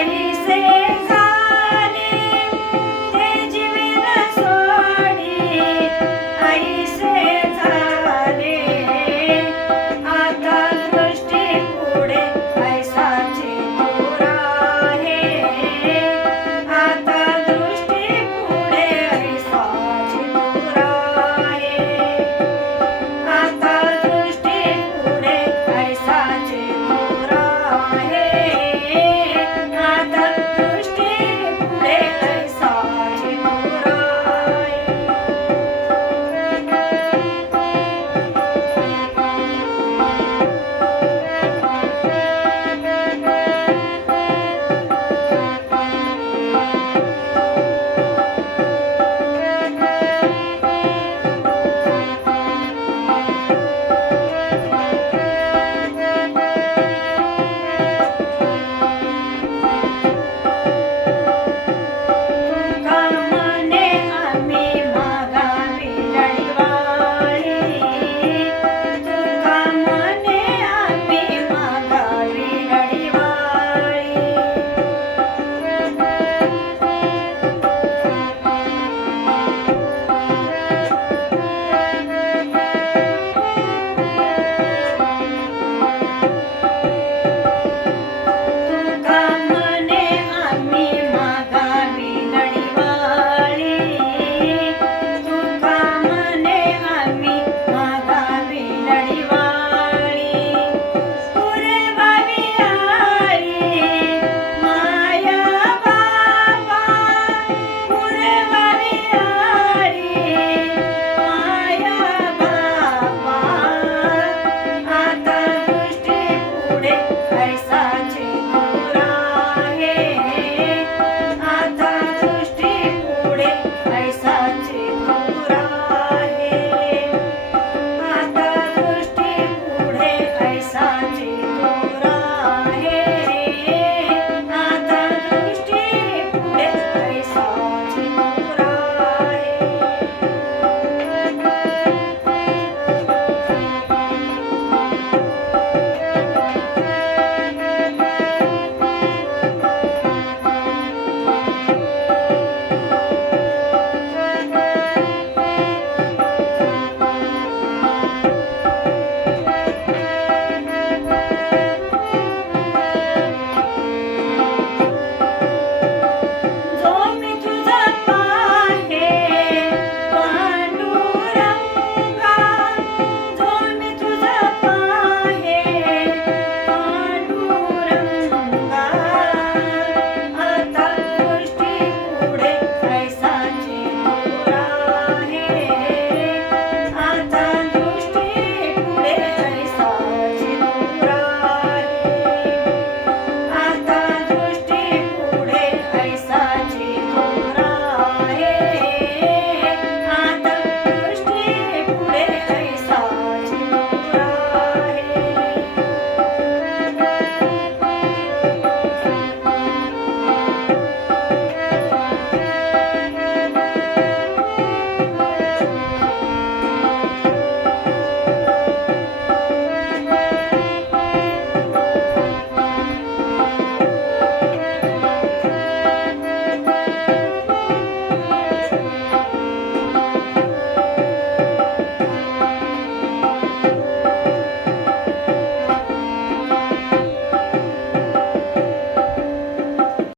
Hare